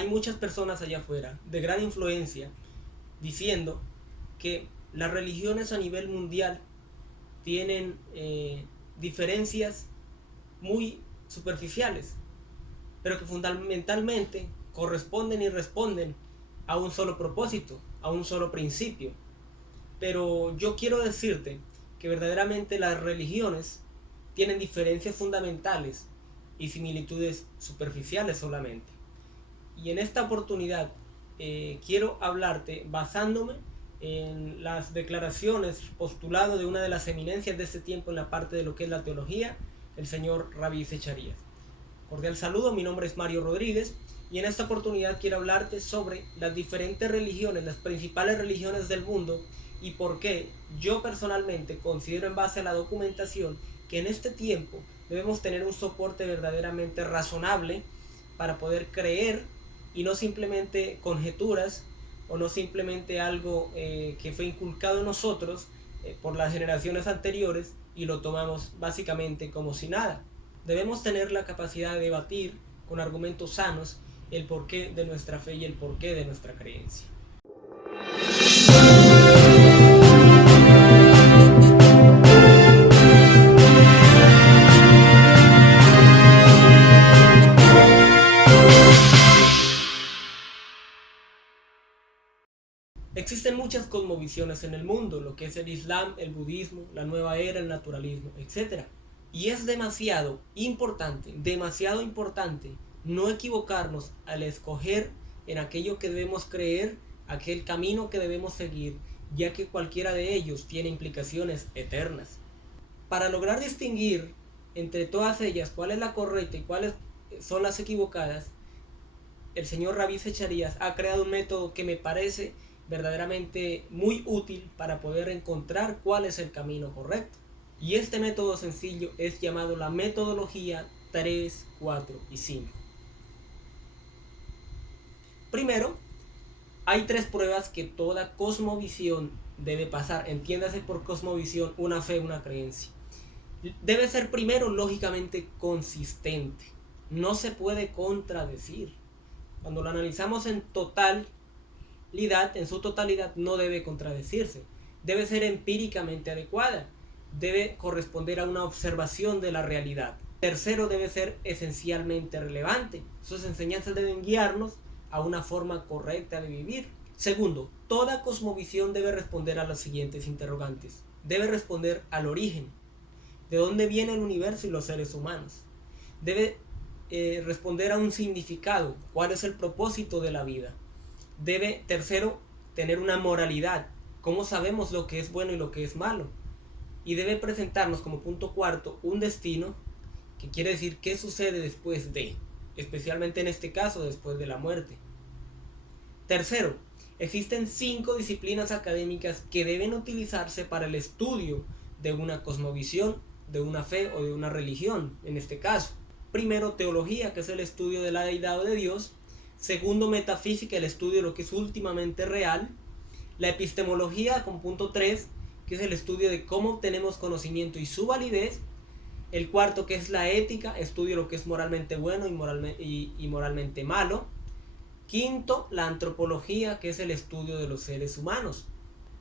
hay muchas personas allá afuera de gran influencia diciendo que las religiones a nivel mundial tienen diferencias muy superficiales, pero que fundamentalmente corresponden y responden a un solo propósito, a un solo principio. Pero yo quiero decirte que verdaderamente las religiones tienen diferencias fundamentales y similitudes superficiales solamente. Y en esta oportunidad quiero hablarte basándome en las declaraciones, postulado de una de las eminencias de este tiempo en la parte de lo que es la teología, el señor Ravi Zecharías. Cordial saludo, mi nombre es Mario Rodríguez y en esta oportunidad quiero hablarte sobre las diferentes religiones, las principales religiones del mundo y por qué yo personalmente considero, en base a la documentación, que en este tiempo debemos tener un soporte verdaderamente razonable para poder creer y no simplemente conjeturas o no simplemente algo que fue inculcado en nosotros por las generaciones anteriores y lo tomamos básicamente como si nada. Debemos tener la capacidad de debatir con argumentos sanos el porqué de nuestra fe y el porqué de nuestra creencia. Existen muchas cosmovisiones en el mundo, lo que es el Islam, el budismo, la nueva era, el naturalismo, etc. Y es demasiado importante no equivocarnos al escoger en aquello que debemos creer, aquel camino que debemos seguir, ya que cualquiera de ellos tiene implicaciones eternas. Para lograr distinguir entre todas ellas cuál es la correcta y cuáles son las equivocadas, el señor Ravi Zecharías ha creado un método que me parece verdaderamente muy útil para poder encontrar cuál es el camino correcto. Y este método sencillo es llamado la metodología 3, 4 y 5. Primero, hay 3 pruebas que toda cosmovisión debe pasar. Entiéndase por cosmovisión una fe, una creencia. Debe ser primero lógicamente consistente. No se puede contradecir. Cuando lo analizamos en su totalidad no debe contradecirse. Debe ser empíricamente adecuada. Debe corresponder a una observación de la realidad. Tercero, debe ser esencialmente relevante. Sus enseñanzas deben guiarnos a una forma correcta de vivir. Segundo, toda cosmovisión debe responder a los siguientes interrogantes. Debe responder al origen. ¿De dónde viene el universo y los seres humanos? Debe responder a un significado. ¿Cuál es el propósito de la vida? Debe, tercero, tener una moralidad. ¿Cómo sabemos lo que es bueno y lo que es malo? Y debe presentarnos como punto cuarto un destino, que quiere decir qué sucede después de, especialmente en este caso después de la muerte. Tercero, existen 5 disciplinas académicas que deben utilizarse para el estudio de una cosmovisión, de una fe o de una religión, en este caso. Primero, teología, que es el estudio de la deidad o de Dios. Segundo, metafísica, el estudio de lo que es últimamente real. La epistemología, con punto 3, que es el estudio de cómo obtenemos conocimiento y su validez. El cuarto, que es la ética, estudio de lo que es moralmente bueno y moralmente malo. Quinto, la antropología, que es el estudio de los seres humanos.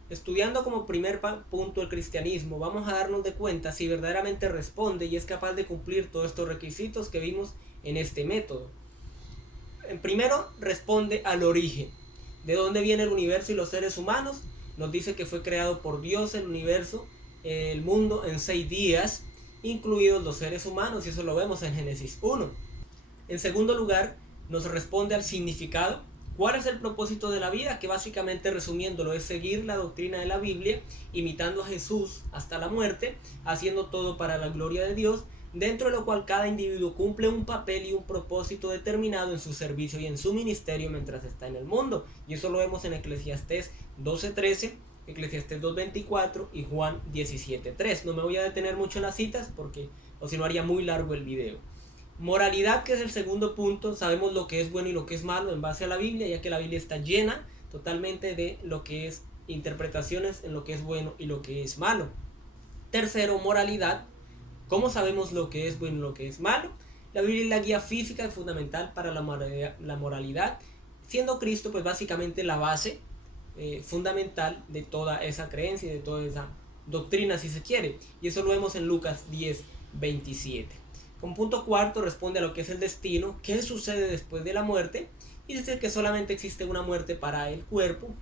Estudiando como primer punto el cristianismo, vamos a darnos de cuenta si verdaderamente responde y es capaz de cumplir todos estos requisitos que vimos en este método. Primero, responde al origen. ¿De dónde viene el universo y los seres humanos? Nos dice que fue creado por Dios el universo, el mundo, en 6 días, incluidos los seres humanos, y eso lo vemos en Génesis 1. En segundo lugar, nos responde al significado. ¿Cuál es el propósito de la vida? Que básicamente, resumiéndolo, es seguir la doctrina de la Biblia, imitando a Jesús hasta la muerte, haciendo todo para la gloria de Dios, dentro de lo cual cada individuo cumple un papel y un propósito determinado en su servicio y en su ministerio mientras está en el mundo. Y eso lo vemos en Eclesiastés 12:13, Eclesiastés 2:24 y Juan 17:3. No me voy a detener mucho en las citas porque o si no haría muy largo el video. Moralidad, que es el segundo punto. Sabemos lo que es bueno y lo que es malo en base a la Biblia, ya que la Biblia está llena totalmente de lo que es interpretaciones en lo que es bueno y lo que es malo. Tercero, moralidad. ¿Cómo sabemos lo que es bueno y lo que es malo? La Biblia es la guía física y fundamental para la moralidad, siendo Cristo pues básicamente la base fundamental de toda esa creencia y de toda esa doctrina, si se quiere. Y eso lo vemos en Lucas 10:27. Con punto cuarto responde a lo que es el destino, qué sucede después de la muerte, y dice que solamente existe una muerte para el cuerpo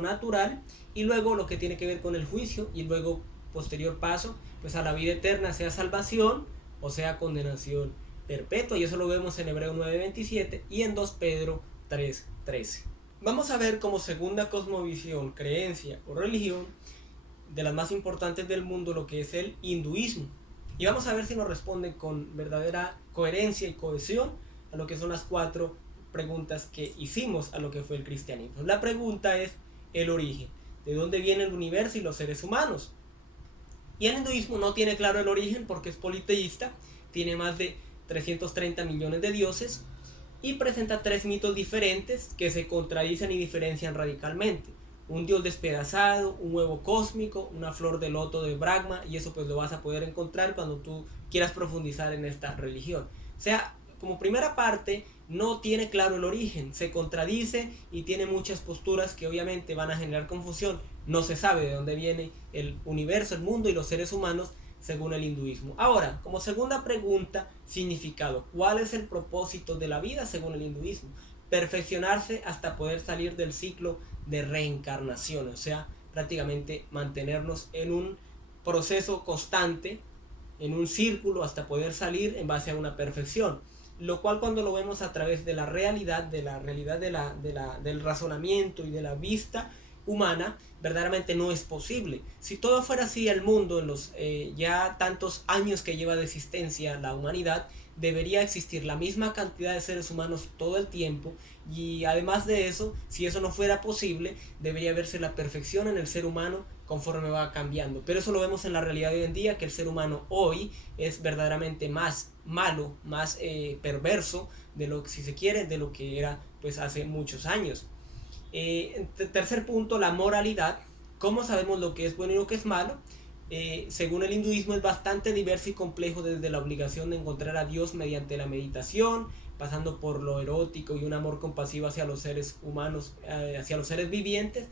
natural, y luego lo que tiene que ver con el juicio, y luego posterior paso pues a la vida eterna, sea salvación o sea condenación perpetua, y eso lo vemos en Hebreos 9:27 y en 2 Pedro 3:13. Vamos a ver como segunda cosmovisión, creencia o religión de las más importantes del mundo lo que es el hinduismo. Y vamos a ver si nos responde con verdadera coherencia y cohesión a lo que son las 4 preguntas que hicimos a lo que fue el cristianismo. La pregunta es el origen, de dónde viene el universo y los seres humanos. Y el hinduismo no tiene claro el origen porque es politeísta, tiene más de 330 millones de dioses y presenta 3 mitos diferentes que se contradicen y diferencian radicalmente. Un dios despedazado, un huevo cósmico, una flor de loto de Brahma, y eso pues lo vas a poder encontrar cuando tú quieras profundizar en esta religión. O sea, como primera parte, no tiene claro el origen, se contradice y tiene muchas posturas que obviamente van a generar confusión. No se sabe de dónde viene el universo, el mundo y los seres humanos según el hinduismo. Ahora, como segunda pregunta, significado. ¿Cuál es el propósito de la vida según el hinduismo? Perfeccionarse hasta poder salir del ciclo de reencarnación, o sea, prácticamente mantenernos en un proceso constante, en un círculo hasta poder salir en base a una perfección, lo cual cuando lo vemos a través de la realidad, del razonamiento y de la vista humana, verdaderamente no es posible. Si todo fuera así, el mundo en los ya tantos años que lleva de existencia la humanidad, debería existir la misma cantidad de seres humanos todo el tiempo, y además de eso, si eso no fuera posible, debería verse la perfección en el ser humano conforme va cambiando. Pero eso lo vemos en la realidad de hoy en día, que el ser humano hoy es verdaderamente más malo, más perverso de lo que, si se quiere, de lo que era pues hace muchos años. Tercer punto, la moralidad. ¿Cómo sabemos lo que es bueno y lo que es malo? Según el hinduismo es bastante diverso y complejo, desde la obligación de encontrar a Dios mediante la meditación, pasando por lo erótico y un amor compasivo hacia los seres humanos, hacia los seres vivientes,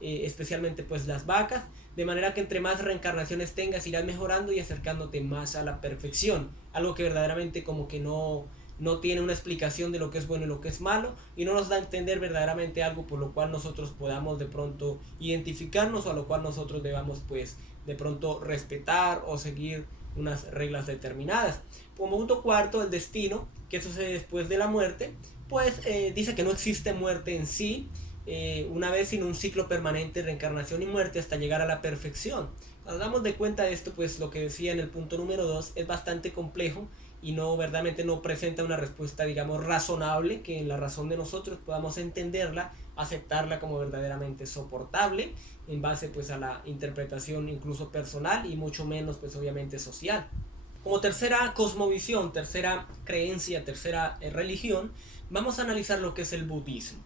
especialmente pues las vacas, de manera que entre más reencarnaciones tengas irás mejorando y acercándote más a la perfección, algo que verdaderamente como que no tiene una explicación de lo que es bueno y lo que es malo, y no nos da a entender verdaderamente algo por lo cual nosotros podamos de pronto identificarnos, o a lo cual nosotros debamos pues de pronto respetar o seguir unas reglas determinadas. Como punto cuarto, el destino, que sucede después de la muerte, pues dice que no existe muerte en sí, una vez, sino un ciclo permanente de reencarnación y muerte hasta llegar a la perfección. Cuando damos de cuenta de esto, pues lo que decía en el punto número 2 es bastante complejo y no verdaderamente no presenta una respuesta, digamos, razonable, que en la razón de nosotros podamos entenderla, aceptarla como verdaderamente soportable en base pues a la interpretación incluso personal y mucho menos pues obviamente social. Como tercera cosmovisión, tercera creencia, tercera religión, vamos a analizar lo que es el budismo,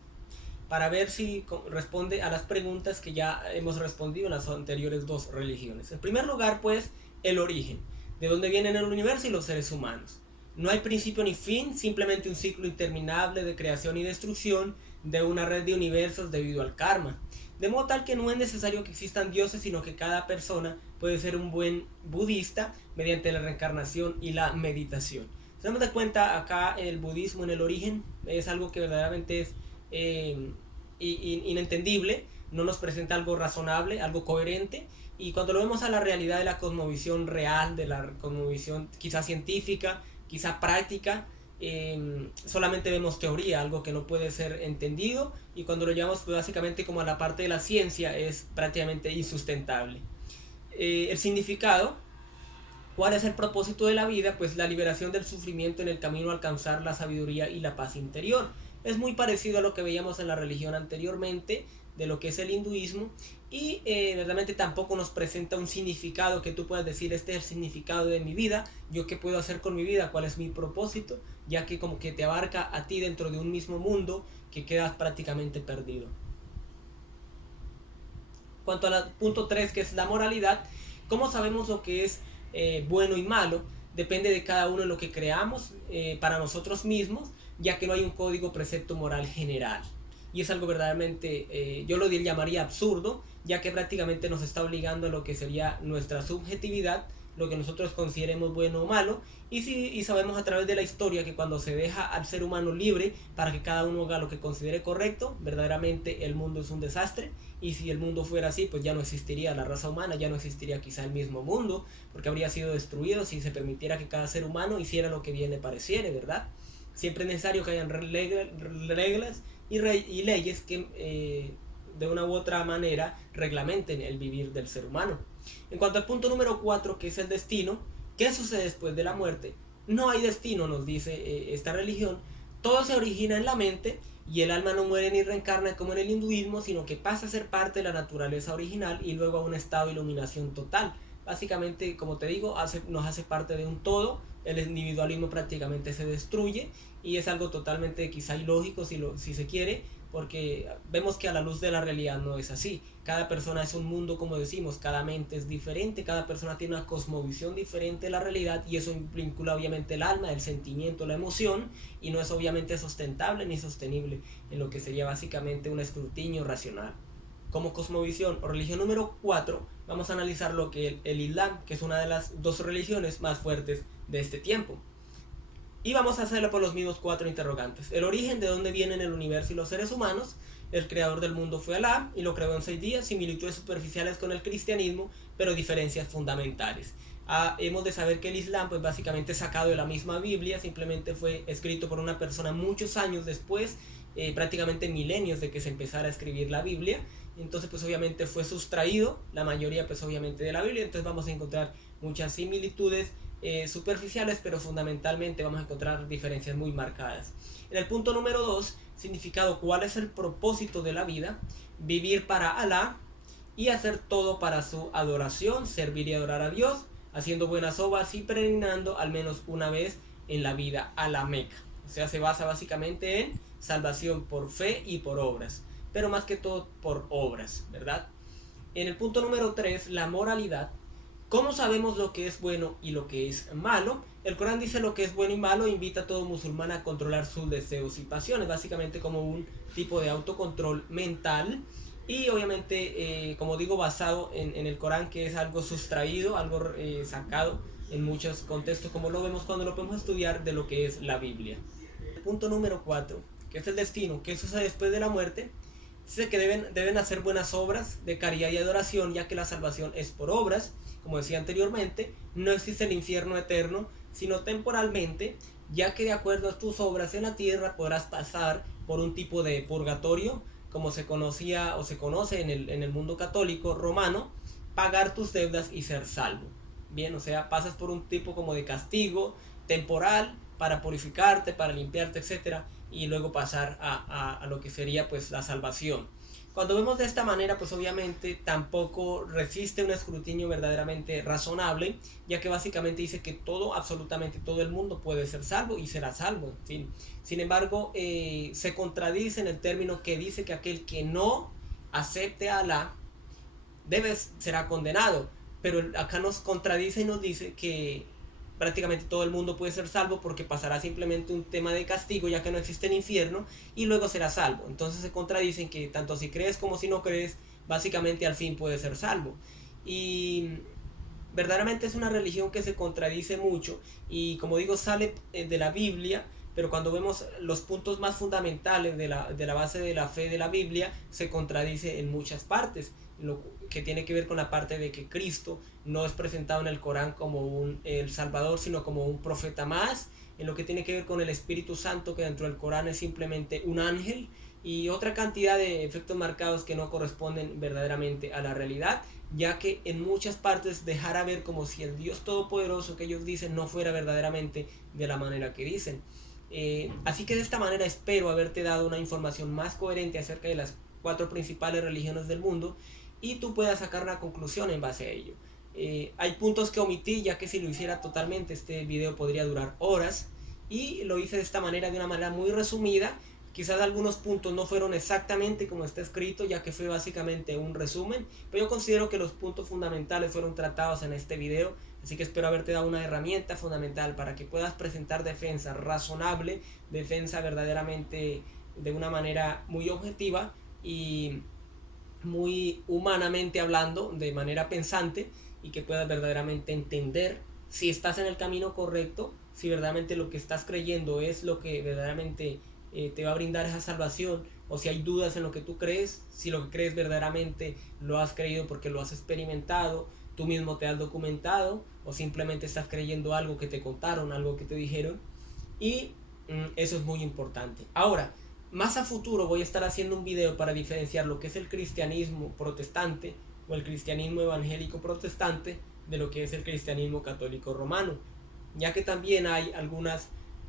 para ver si responde a las preguntas que ya hemos respondido en las anteriores 2 religiones. En primer lugar, pues, el origen, de dónde vienen el universo y los seres humanos. No hay principio ni fin, simplemente un ciclo interminable de creación y destrucción de una red de universos debido al karma. De modo tal que no es necesario que existan dioses, sino que cada persona puede ser un buen budista mediante la reencarnación y la meditación. Si nos damos de cuenta, acá el budismo en el origen es algo que verdaderamente es inentendible, no nos presenta algo razonable, algo coherente, y cuando lo vemos a la realidad de la cosmovisión real, de la cosmovisión quizá científica, quizá práctica, solamente vemos teoría, algo que no puede ser entendido, y cuando lo llevamos pues, básicamente como a la parte de la ciencia, es prácticamente insustentable. El significado, ¿cuál es el propósito de la vida? Pues la liberación del sufrimiento en el camino a alcanzar la sabiduría y la paz interior. Es muy parecido a lo que veíamos en la religión anteriormente, de lo que es el hinduismo, y verdaderamente tampoco nos presenta un significado que tú puedas decir, este es el significado de mi vida, yo qué puedo hacer con mi vida, cuál es mi propósito, ya que como que te abarca a ti dentro de un mismo mundo que quedas prácticamente perdido. Cuanto al punto 3, que es la moralidad, ¿cómo sabemos lo que es bueno y malo? depende de cada uno en lo que creamos para nosotros mismos, ya que no hay un código precepto moral general. Y es algo verdaderamente, yo lo llamaría absurdo, ya que prácticamente nos está obligando a lo que sería nuestra subjetividad, lo que nosotros consideremos bueno o malo, y sabemos a través de la historia que cuando se deja al ser humano libre para que cada uno haga lo que considere correcto, verdaderamente el mundo es un desastre, y si el mundo fuera así, pues ya no existiría la raza humana, ya no existiría quizá el mismo mundo, porque habría sido destruido si se permitiera que cada ser humano hiciera lo que bien le pareciere, ¿verdad? Siempre es necesario que hayan reglas y leyes que de una u otra manera reglamenten el vivir del ser humano. En cuanto al punto número 4, que es el destino, ¿qué sucede después de la muerte? No hay destino, nos dice esta religión. Todo se origina en la mente y el alma no muere ni reencarna como en el hinduismo, sino que pasa a ser parte de la naturaleza original y luego a un estado de iluminación total. Básicamente, como te digo, nos hace parte de un todo. El individualismo prácticamente se destruye y es algo totalmente quizá ilógico si se quiere, porque vemos que a la luz de la realidad no es así. Cada persona es un mundo, como decimos, cada mente es diferente, cada persona tiene una cosmovisión diferente de la realidad y eso vincula obviamente el alma, el sentimiento, la emoción, y no es obviamente sustentable ni sostenible en lo que sería básicamente un escrutinio racional. Como cosmovisión o religión número 4, vamos a analizar lo que el Islam, que es una de las dos religiones más fuertes de este tiempo. Y vamos a hacerlo por los mismos 4 interrogantes. El origen, de dónde vienen el universo y los seres humanos. El creador del mundo fue Alá y lo creó en 6 días. Similitudes superficiales con el cristianismo, pero diferencias fundamentales. Hemos de saber que el Islam pues básicamente es sacado de la misma Biblia, simplemente fue escrito por una persona muchos años después, prácticamente milenios de que se empezara a escribir la Biblia. Entonces pues obviamente fue sustraído, la mayoría pues obviamente de la Biblia, entonces vamos a encontrar muchas similitudes superficiales, pero fundamentalmente vamos a encontrar diferencias muy marcadas. En el punto número 2, significado: ¿cuál es el propósito de la vida? Vivir para Alá y hacer todo para su adoración, servir y adorar a Dios, haciendo buenas obras y peregrinando al menos una vez en la vida a la Meca. O sea, se basa básicamente en salvación por fe y por obras, pero más que todo por obras, ¿verdad? En el punto número 3, la moralidad. ¿Cómo sabemos lo que es bueno y lo que es malo? El Corán dice lo que es bueno y malo, invita a todo musulmán a controlar sus deseos y pasiones, básicamente como un tipo de autocontrol mental, y obviamente, como digo, basado en el Corán, que es algo sustraído, algo sacado en muchos contextos, como lo vemos cuando lo podemos estudiar de lo que es la Biblia. Punto número 4, que es el destino. ¿Qué sucede después de la muerte? Dice que deben hacer buenas obras de caridad y adoración, ya que la salvación es por obras. Como decía anteriormente, no existe el infierno eterno, sino temporalmente, ya que de acuerdo a tus obras en la tierra podrás pasar por un tipo de purgatorio, como se conocía o se conoce en el mundo católico romano, pagar tus deudas y ser salvo. Bien, o sea, pasas por un tipo como de castigo temporal para purificarte, para limpiarte, etcétera, y luego pasar a lo que sería pues la salvación. Cuando vemos de esta manera, pues obviamente tampoco resiste un escrutinio verdaderamente razonable, ya que básicamente dice que todo, absolutamente todo el mundo puede ser salvo y será salvo, en fin. Sin embargo, se contradice en el término que dice que aquel que no acepte a Alá será condenado, pero acá nos contradice y nos dice que prácticamente todo el mundo puede ser salvo porque pasará simplemente un tema de castigo, ya que no existe el infierno, y luego será salvo. Entonces se contradicen que tanto si crees como si no crees, básicamente al fin puedes ser salvo. Y verdaderamente es una religión que se contradice mucho y, como digo, sale de la Biblia, pero cuando vemos los puntos más fundamentales de la base de la fe de la Biblia, se contradice en muchas partes, lo que tiene que ver con la parte de que Cristo no es presentado en el Corán como el Salvador, sino como un profeta más, en lo que tiene que ver con el Espíritu Santo, que dentro del Corán es simplemente un ángel, y otra cantidad de efectos marcados que no corresponden verdaderamente a la realidad, ya que en muchas partes dejara ver como si el Dios Todopoderoso que ellos dicen no fuera verdaderamente de la manera que dicen. Así que de esta manera espero haberte dado una información más coherente acerca de las 4 principales religiones del mundo y tú puedas sacar una conclusión en base a ello. Hay puntos que omití, ya que si lo hiciera totalmente este video podría durar horas, y lo hice de esta manera, de una manera muy resumida, Quizás algunos puntos no fueron exactamente como está escrito, ya que fue básicamente un resumen, pero yo considero que los puntos fundamentales fueron tratados en este video, así que espero haberte dado una herramienta fundamental para que puedas presentar defensa razonable, defensa verdaderamente de una manera muy objetiva y muy humanamente hablando, de manera pensante, y que puedas verdaderamente entender si estás en el camino correcto, si verdaderamente lo que estás creyendo es lo que verdaderamente te va a brindar esa salvación, o si hay dudas en lo que tú crees, si lo que crees verdaderamente lo has creído porque lo has experimentado, tú mismo te has documentado, o simplemente estás creyendo algo que te contaron, algo que te dijeron, y eso es muy importante. Ahora, más a futuro voy a estar haciendo un video para diferenciar lo que es el cristianismo protestante o el cristianismo evangélico protestante de lo que es el cristianismo católico romano, ya que también hay algunas,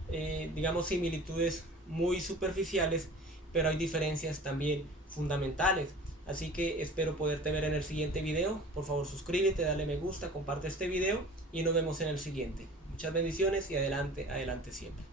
digamos, similitudes muy superficiales, pero hay diferencias también fundamentales. Así que espero poderte ver en el siguiente video. Por favor, suscríbete, dale me gusta, comparte este video y nos vemos en el siguiente. Muchas bendiciones y adelante, adelante siempre.